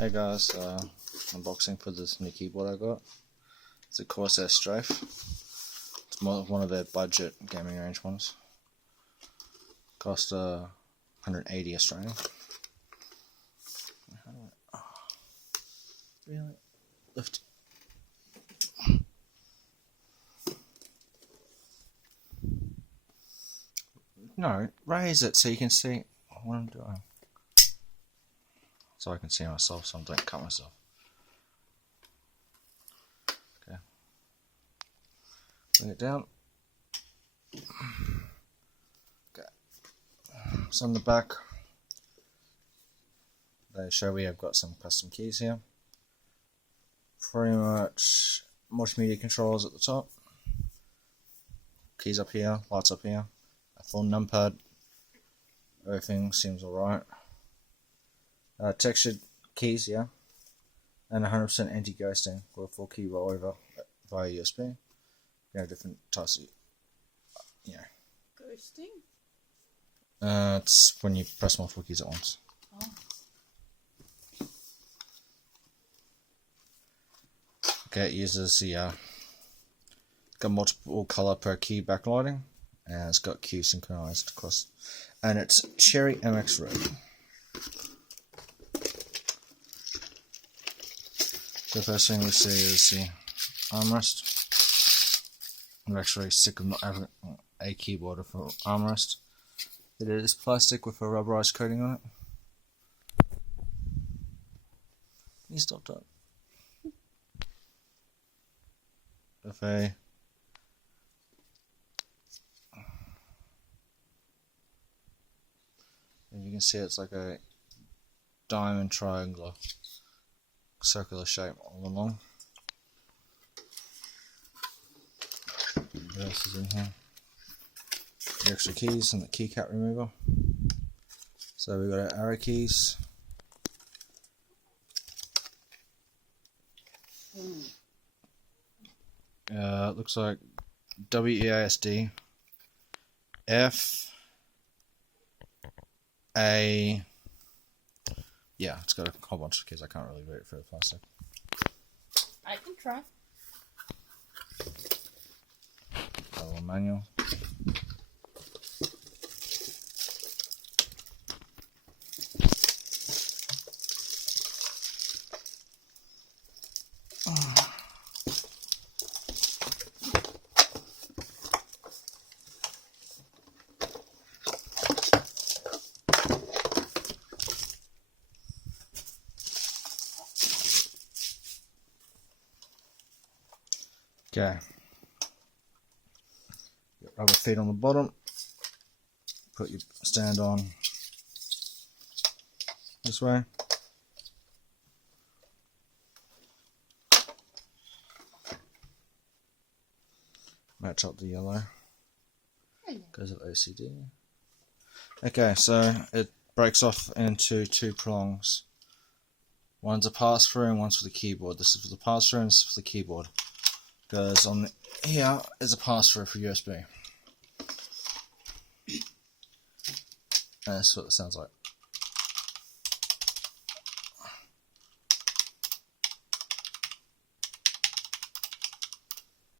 Hey guys, unboxing for this new keyboard I got. It's a Corsair Strafe. It's one of their budget gaming range ones. Cost 180 Australian. Really? Lift. No, raise it so you can see what I'm doing. So I can see myself, so I don't cut myself. Okay. Bring it down. Okay. So on the back, they show we have got some custom keys here. Pretty much multimedia controls at the top. Keys up here, lights up here. A full numpad. Everything seems alright. Textured keys, yeah, and 100% anti-ghosting with a full key rollover via USB. You have different types of, Ghosting? It's when you press multiple keys at once. Oh. Okay, it uses the got multiple color per key backlighting, and it's got Q synchronized across, and it's Cherry MX Red. The first thing we see is the armrest. I'm actually sick of not having a keyboard with an armrest. It is plastic with a rubberized coating on it. Can you stop that? With a and you can see it's like a diamond triangular circular shape all along. What else is in here? The extra keys and the keycap remover. So we've got our arrow keys. It looks like WEASD, F, A. Yeah, it's got a whole bunch of keys. I can't really read it for the plastic. I can try. A little manual. Okay. Got rubber feet on the bottom. Put your stand on this way. Match up the yellow because of OCD. Okay, so it breaks off into two prongs. One's a pass-through and one's for the keyboard. This is for the pass-through and this is for the keyboard. Because on here is a pass-through for USB. And that's what it sounds like.